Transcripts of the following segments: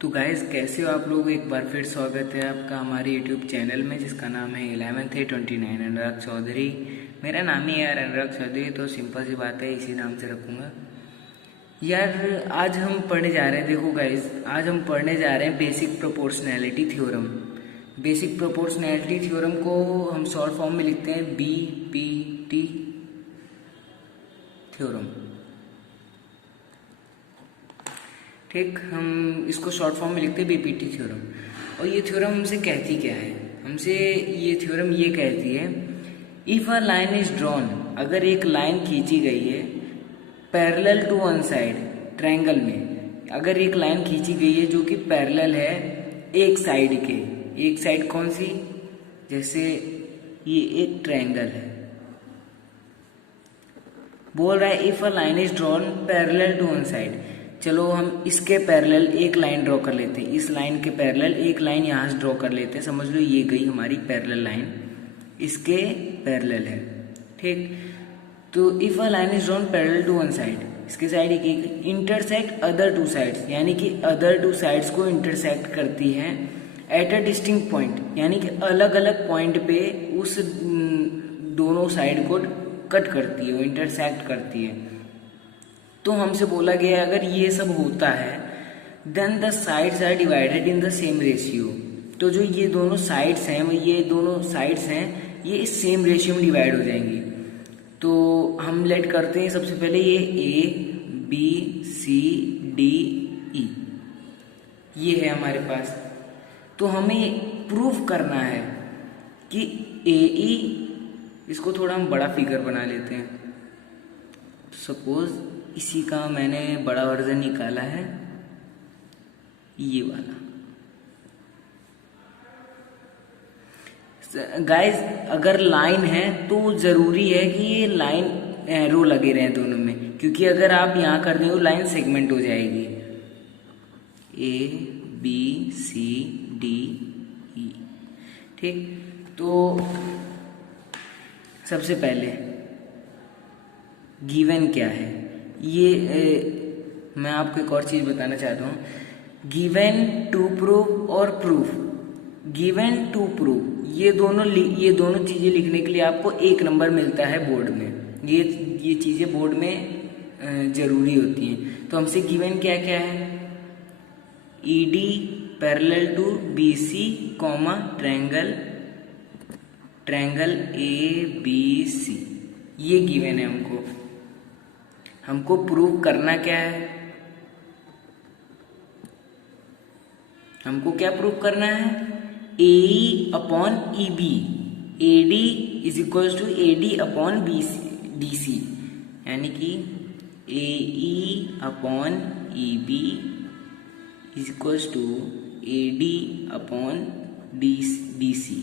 तो गाइस कैसे हो आप लोग। एक बार फिर स्वागत है आपका हमारे यूट्यूब चैनल में जिसका नाम है 11th-A-29 अनुराग चौधरी। मेरा नाम ही है यार अनुराग चौधरी, तो सिंपल सी बात है, इसी नाम से रखूँगा यार। आज हम पढ़ने जा रहे हैं, देखो गाइस, आज हम पढ़ने जा रहे हैं basic proportionality theorem. Basic proportionality theorem को हम शॉर्ट फॉर्म में लिखते हैं BPT थ्योरम। ठीक, हम इसको शॉर्ट फॉर्म में लिखते हैं बीपीटी थ्योरम। और ये थ्योरम हमसे कहती क्या है? हमसे ये थ्योरम ये कहती है, if a line is drawn, अगर एक लाइन खींची गई है parallel to one side, triangle में अगर एक लाइन खींची गई है जो कि पैरेलल है एक साइड के, एक साइड कौन सी? जैसे ये एक ट्रायंगल है, बोल रहा है if a line is drawn parallel to one side. चलो हम इसके पैरेलल एक लाइन ड्रॉ कर लेते हैं, इस लाइन के पैरेलल एक लाइन यहाँ से ड्रॉ कर लेते हैं। समझ लो ये गई हमारी पैरेलल लाइन, इसके पैरेलल है। ठीक, तो if a line is drawn parallel to one side, इसके साइड एक इंटरसेक्ट अदर टू साइड्स, यानी कि अदर टू साइड्स को इंटरसेक्ट करती है एट अ डिस्टिंक्ट पॉइंट, यानी कि अलग अलग पॉइंट पे उस दोनों साइड को कट करती है, वो इंटरसेक्ट करती है। तो हमसे बोला गया है अगर ये सब होता है then the sides are divided in the same ratio. तो जो ये दोनों साइड्स हैं, ये दोनों साइड्स हैं, ये इस सेम रेशियो में डिवाइड हो जाएंगी। तो हम लेट करते हैं सबसे पहले ये ABCDE, ये है हमारे पास। तो हमें प्रूफ करना है कि AE, इसको थोड़ा हम बड़ा फिगर बना लेते हैं। सपोज इसी का मैंने बड़ा वर्जन निकाला है, ये वाला। गाइस अगर लाइन है तो ज़रूरी है कि ये लाइन एरो लगे रहें दोनों में, क्योंकि अगर आप यहाँ कर दें तो लाइन सेगमेंट हो जाएगी। ABCDE, ठीक। तो सबसे पहले गिवन क्या है, ये मैं आपको एक और चीज़ बताना चाहता हूँ। गिवन टू प्रूव और प्रूफ, गिवन टू प्रूव, ये दोनों चीज़ें लिखने के लिए आपको 1 नंबर मिलता है बोर्ड में। ये चीज़ें बोर्ड में ज़रूरी होती हैं। तो हमसे गिवन क्या क्या है? ED parallel to BC comma triangle ABC, ये गिवन है हमको। हमको प्रूव करना क्या है? हमको क्या प्रूव करना है? AE upon EB, AD is equals to AD upon DC, यानी कि AE upon EB is equals to AD upon DC।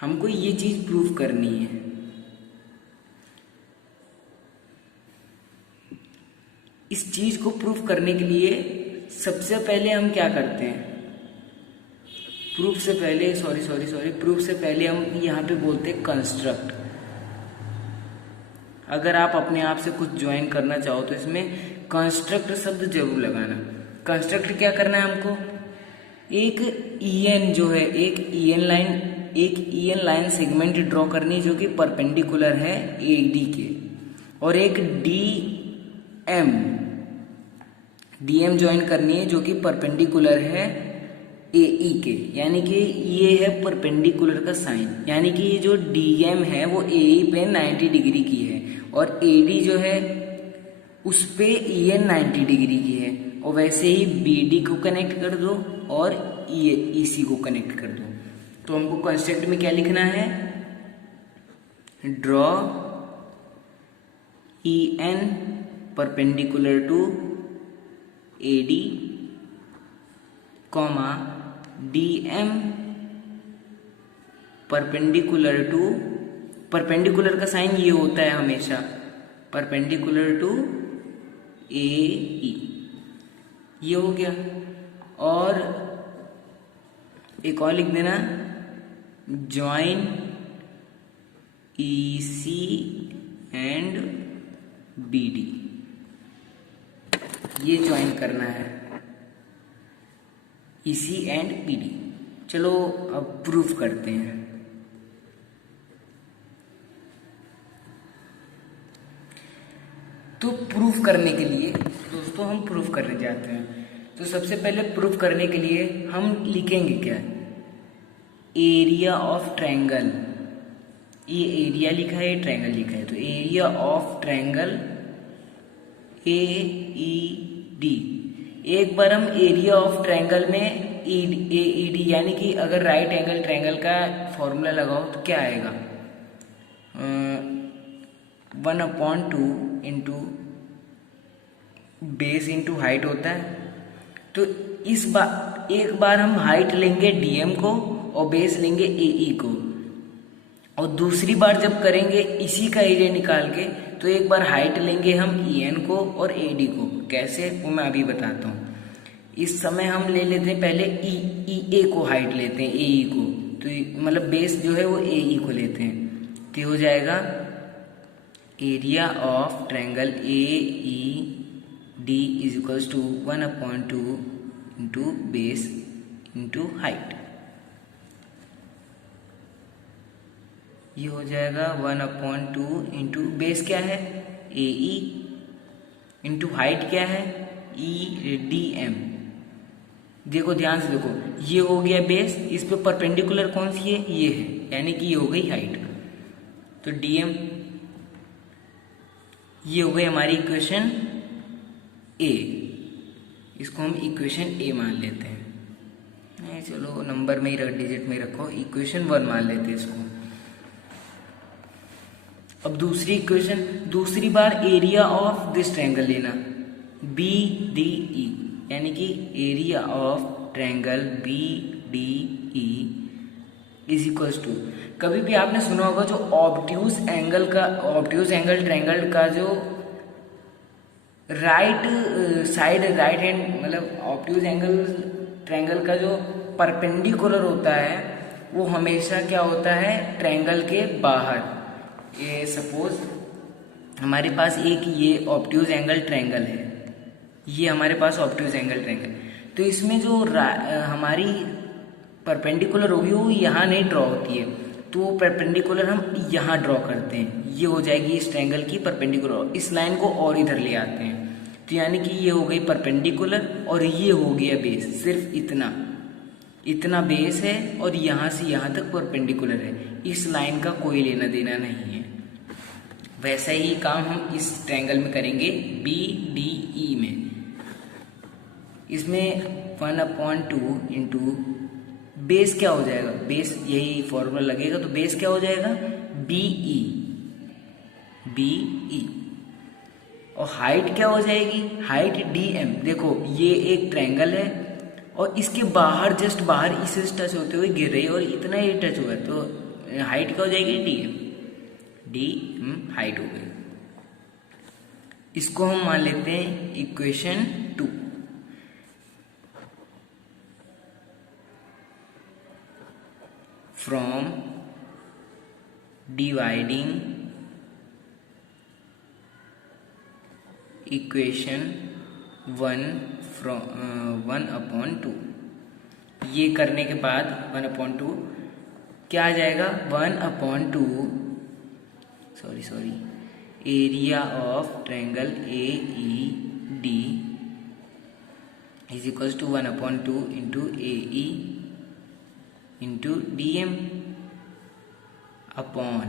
हमको ये चीज प्रूव करनी है। इस चीज को प्रूफ करने के लिए सबसे पहले हम क्या करते हैं? प्रूफ से पहले प्रूफ से पहले हम यहाँ पे बोलते हैं कंस्ट्रक्ट। अगर आप अपने आप से कुछ ज्वाइन करना चाहो तो इसमें कंस्ट्रक्ट शब्द जरूर लगाना। कंस्ट्रक्ट क्या करना है हमको? एक EN जो है, एक EN लाइन सेगमेंट ड्रॉ करनी है जो कि परपेंडिकुलर है AD के, और एक DM ज्वाइन करनी है जो कि परपेंडिकुलर है AE के, यानी कि ये है परपेंडिकुलर का साइन, यानी कि ये जो DM है वो AE पे 90 डिग्री की है, और AD जो है उस पे EN 90 डिग्री की है। और वैसे ही BD को कनेक्ट कर दो और EC को कनेक्ट कर दो। तो हमको कंस्ट्रक्ट में क्या लिखना है? Draw EN perpendicular to AD comma DM perpendicular का साइन ये होता है हमेशा, परपेंडिकुलर टू AE, ये हो गया। और एक और लिख देना, ज्वाइन EC एंड BD। ये ज्वाइन करना है EC एंड PD। चलो अब प्रूफ करते हैं। तो प्रूफ करने के लिए दोस्तों हम प्रूफ करने जाते हैं। तो सबसे पहले प्रूफ करने के लिए हम लिखेंगे क्या, एरिया ऑफ ट्रायंगल। ये एरिया लिखा है, ये ट्रायंगल लिखा है, तो एरिया ऑफ ट्रायंगल AED। एक बार हम एरिया ऑफ ट्रायंगल में AED यानी कि अगर राइट एंगल ट्रायंगल का फॉर्मूला लगाओ तो क्या आएगा, 1/2 इंटू बेस इंटू हाइट होता है। तो इस बार एक बार हम हाइट लेंगे DM को और बेस लेंगे AE को, और दूसरी बार जब करेंगे इसी का एरिया निकाल के तो एक बार हाइट लेंगे हम EN को और AD को। कैसे वो मैं अभी बताता हूँ। इस समय हम ले लेते हैं पहले EA को हाइट लेते हैं AE को, तो मतलब बेस जो है वो AE को लेते हैं। तो हो जाएगा area of triangle AED is equals to 1/2 into base into height. ये हो जाएगा 1/2 इंटू बेस क्या है AE इंटू हाइट क्या है EDM। देखो ध्यान से देखो, ये हो गया बेस, इस पे परपेंडिकुलर कौन सी है, ये है, यानी कि ये हो गई हाइट। तो DM ये हो गई हमारी इक्वेशन A। इसको हम इक्वेशन A मान लेते हैं। नहीं चलो नंबर में ही डिजिट में रखो, इक्वेशन 1 मान लेते हैं इसको। अब दूसरी इक्वेशन, दूसरी बार एरिया ऑफ दिस ट्रायंगल लेना BDE, यानी कि area of triangle BDE is equals to, कभी भी आपने सुना होगा जो ऑब्ट्यूज एंगल ट्रायंगल का जो राइट साइड राइट हैंड मतलब ऑब्ट्यूज एंगल ट्रायंगल का जो परपेंडिकुलर होता है वो हमेशा क्या होता है ट्रायंगल के बाहर। ये सपोज हमारे पास एक ये ऑब्ट्यूज एंगल ट्रायंगल है, ये हमारे पास ऑब्ट्यूज एंगल ट्रायंगल, तो इसमें जो हमारी परपेंडिकुलर होगी वो यहाँ नहीं ड्रॉ होती है, तो परपेंडिकुलर हम यहाँ ड्रॉ करते हैं। ये हो जाएगी इस ट्रायंगल की परपेंडिकुलर, इस लाइन को और इधर ले आते हैं, तो यानी कि ये हो गई परपेंडिकुलर और ये हो गया बेस। सिर्फ इतना बेस है और यहाँ से यहाँ तक परपेंडिकुलर है, इस लाइन का कोई लेना देना नहीं है। वैसा ही काम हम इस ट्रायंगल में करेंगे BDE में। इसमें 1/2 इंटू बेस क्या हो जाएगा, बेस यही फॉर्मूला लगेगा, तो बेस क्या हो जाएगा BE और हाइट क्या हो जाएगी हाइट DM। देखो ये एक ट्रायंगल है और इसके बाहर जस्ट बाहर इसे टच होते हुए गिर रही है और इतना ही टच हुआ है, तो हाइट क्या हो जाएगी DM हाइट हो गई। इसको हम मान लेते हैं इक्वेशन 2। फ्रॉम डिवाइडिंग इक्वेशन 1/2, ये करने के बाद 1/2 क्या आ जाएगा 1/2 sorry area of triangle AED is equals to 1/2 into AE into DM upon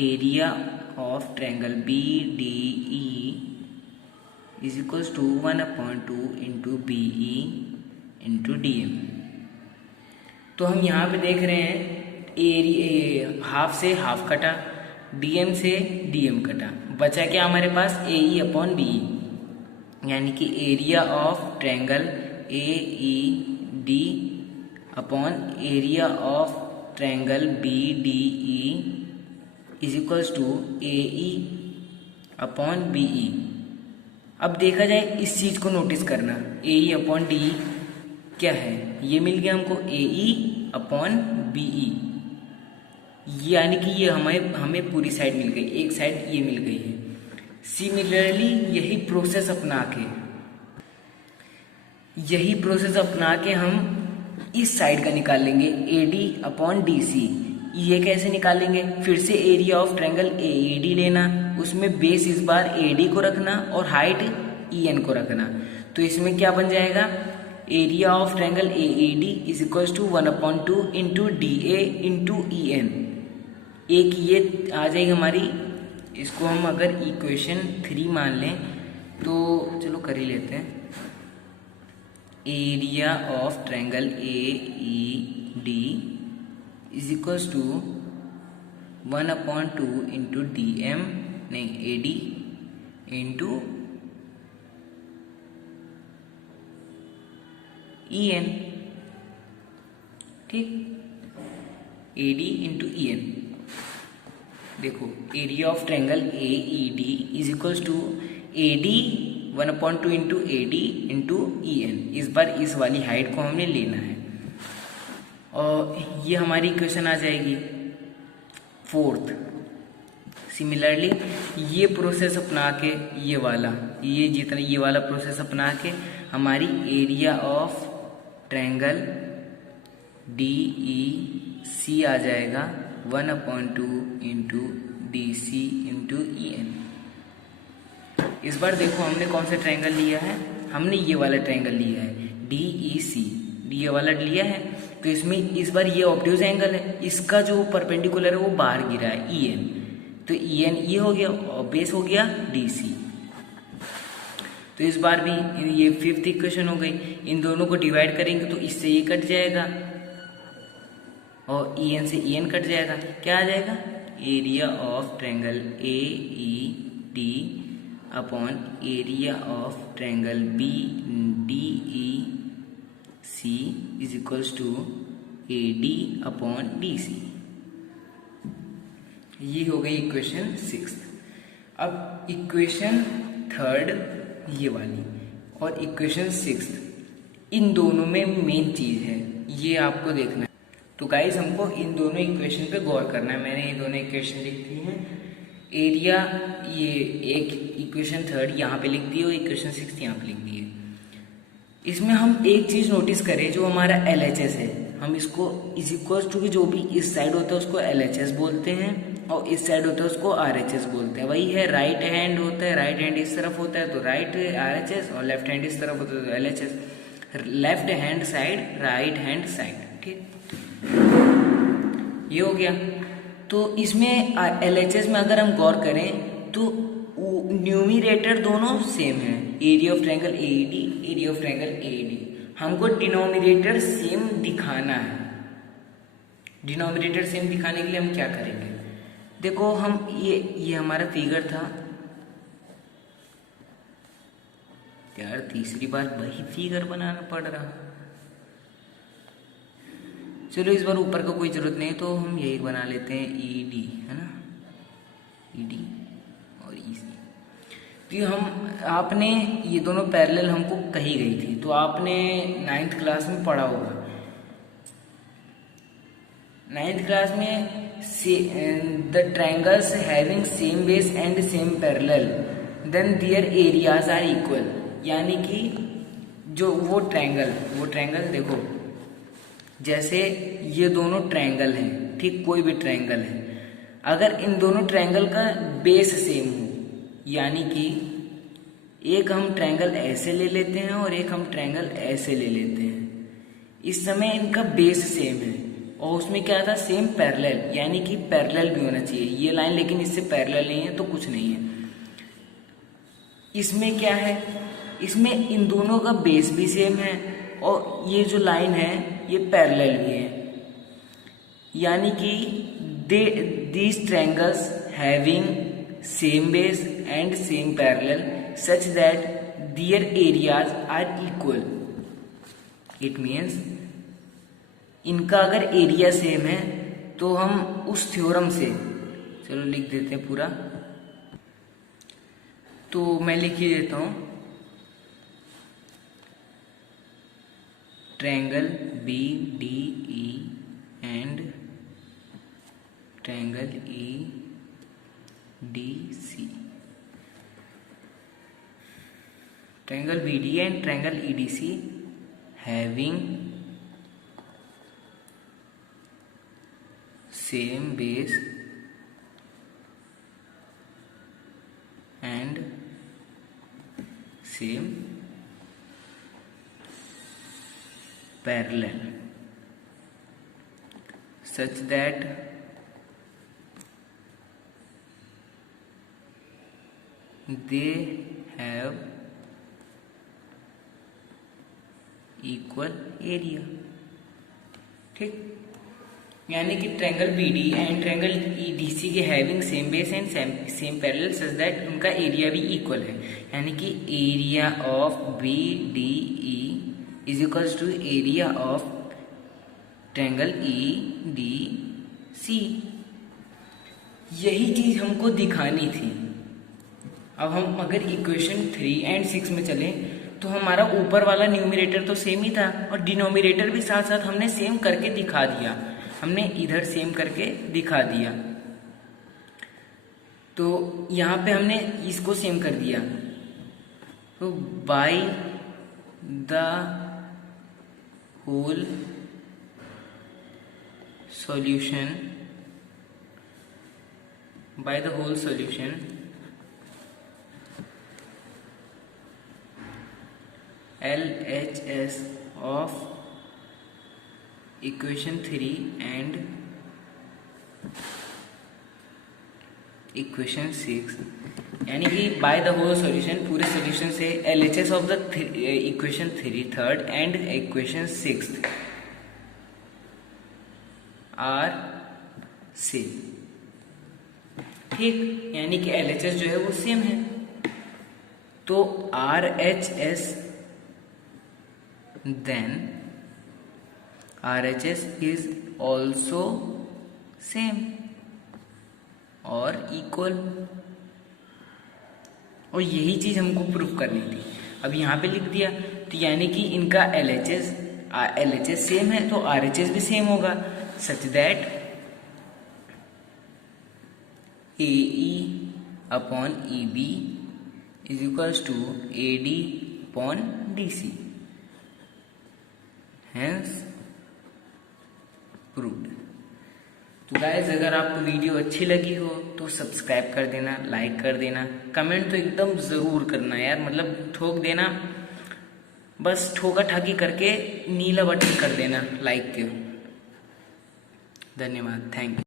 area of triangle BDE is equals to 1/2 into BE into DM। तो हम यहाँ पे देख रहे हैं एरिया हाफ से हाफ कटा, DM से DM कटा, बचा क्या हमारे पास AE अपॉन BE, यानी कि area of triangle AED upon area of triangle BDE is equals to AE upon BE। अब देखा जाए इस चीज को नोटिस करना, AE अपॉन DE क्या है, ये मिल गया हमको AE अपॉन BE। यानी कि ये हमें हमें पूरी साइड मिल गई, एक साइड ये मिल गई है। सिमिलरली यही प्रोसेस अपना के हम इस साइड का निकाल लेंगे, AD/DC। ये कैसे निकालेंगे? फिर से एरिया ऑफ ट्रायंगल AED लेना, उसमें बेस इस बार AD को रखना और हाइट EN को रखना। तो इसमें क्या बन जाएगा? Area of triangle AED is equal to 1/2 into DA into EN। एक ये आ जाएगी हमारी, इसको हम अगर इक्वेशन 3 मान लें तो चलो कर ही लेते हैं। Area of triangle AED is equals to 1/2 into AD into EN। ठीक, AD इंटू EN। देखो area of triangle AED is equals to AD 1/2 into AD into EN। इस बार इस वाली हाइट को हमने लेना है और ये हमारी इक्वेशन आ जाएगी 4th। सिमिलरली ये प्रोसेस अपना के ये वाला प्रोसेस अपना के हमारी एरिया ऑफ ट्रायंगल DEC आ जाएगा 1/2 इंटू DC इंटू EN। इस बार देखो हमने कौन सा ट्रायंगल लिया है, हमने ये वाला ट्रायंगल लिया है DEC, ये वाला लिया है। तो इसमें इस बार ये ऑब्ट्यूज एंगल है, इसका जो परपेंडिकुलर है वो बाहर गिरा है EN। तो EN ये हो गया और बेस हो गया DC। तो इस बार भी ये 5th इक्वेशन हो गई। इन दोनों को डिवाइड करेंगे तो इससे ये कट जाएगा और EN से EN कट जाएगा। क्या आ जाएगा? Area of triangle AED upon area of triangle BDEC is equals to AD/DC। ये हो गई इक्वेशन 6th। अब इक्वेशन 3rd ये वाली और इक्वेशन 6th, इन दोनों में मेन चीज है, ये आपको देखना है। तो गाइस हमको इन दोनों इक्वेशन पे गौर करना है। मैंने ये दोनों इक्वेशन लिख दी हैं। एरिया ये एक इक्वेशन 3rd यहाँ पे लिख दी है और इक्वेशन 6th यहाँ पे लिख दी है। इसमें हम एक चीज नोटिस करें, जो हमारा LHS है, हम इसको इज इक्वल टू जो भी इस साइड होता है उसको LHS बोलते हैं और इस साइड होता है उसको RHS बोलते हैं। वही है, राइट हैंड होता है, राइट हैंड इस तरफ होता है तो राइट RHS और लेफ्ट हैंड इस तरफ होता है तो LHS। Left hand side, right hand side. ठीक, ये हो गया। तो इसमें LHS में अगर हम गौर करें तो न्यूमिरेटर दोनों सेम है, area of triangle AED, area of triangle AED। हमको डिनोमिनेटर सेम दिखाना है। डिनोमिनेटर सेम दिखाने के लिए हम क्या करेंगे? देखो हम ये हमारा फिगर था यार, तीसरी बार वही फिगर बनाना पड़ रहा। चलो इस बार ऊपर का कोई जरूरत नहीं तो हम यही बना लेते हैं ED, है ना, ED और EC। तो हम आपने ये दोनों पैरेलल हमको कही गई थी, तो आपने 9th क्लास में पढ़ा होगा। 9th क्लास में the triangles having same base and same parallel then their areas are equal. यानी कि जो वो ट्रायंगल देखो, जैसे ये दोनों ट्रायंगल हैं, ठीक, कोई भी ट्रायंगल है, अगर इन दोनों ट्रायंगल का बेस सेम हो, यानी कि एक हम ट्रायंगल ऐसे ले लेते हैं और एक हम ट्रायंगल ऐसे ले लेते हैं, इस समय इनका बेस सेम है और उसमें क्या था, सेम पैरेलल, यानी कि पैरेलल भी होना चाहिए ये लाइन, लेकिन इससे पैरेलल नहीं है तो कुछ नहीं है। इसमें क्या है, इसमें इन दोनों का बेस भी सेम है और ये जो लाइन है ये पैरेलल भी है, यानी कि these triangles having same base and same parallel such that their areas are equal। It means इनका अगर एरिया सेम है तो हम उस थ्योरम से, चलो लिख देते हैं पूरा, तो मैं लिख ही देता हूं, triangle BDE and triangle E D C, triangle BDA and triangle EDC having same base and same parallel such that they have equal area. ठीक, यानी कि triangle BD and triangle EDC के having same base and same parallel such that उनका area भी equal है, यानी कि area of B D E is equals to area of triangle E D C. यही चीज हमको दिखानी थी। अब हम अगर इक्वेशन 3 एंड 6 में चलें तो हमारा ऊपर वाला न्यूमरेटर तो सेम ही था और डिनोमिनेटर भी साथ साथ हमने सेम करके दिखा दिया, हमने इधर सेम करके दिखा दिया। तो यहाँ पे हमने इसको सेम कर दिया, तो by the whole solution, by the whole solution LHS of equation 3 and equation 6, यानी कि बाय द होल सॉल्यूशन पूरे सॉल्यूशन से LHS of the equation 3 third and equation 6 are same. ठीक, यानी कि LHS जो है वो सेम है, तो RHS then RHS is also same और इक्वल, और यही चीज हमको प्रूफ करनी थी। अब यहाँ पे लिख दिया, तो यानी कि इनका LHS सेम है तो RHS भी सेम होगा, such that AE upon EB is equals to AD upon DC, hence proved. तो गाइस, अगर आपको वीडियो अच्छी लगी हो तो सब्सक्राइब कर देना, लाइक कर देना, कमेंट तो एकदम ज़रूर करना यार, मतलब ठोक देना, बस ठोका ठाकी करके नीला बटन कर देना लाइक के। धन्यवाद, थैंक यू।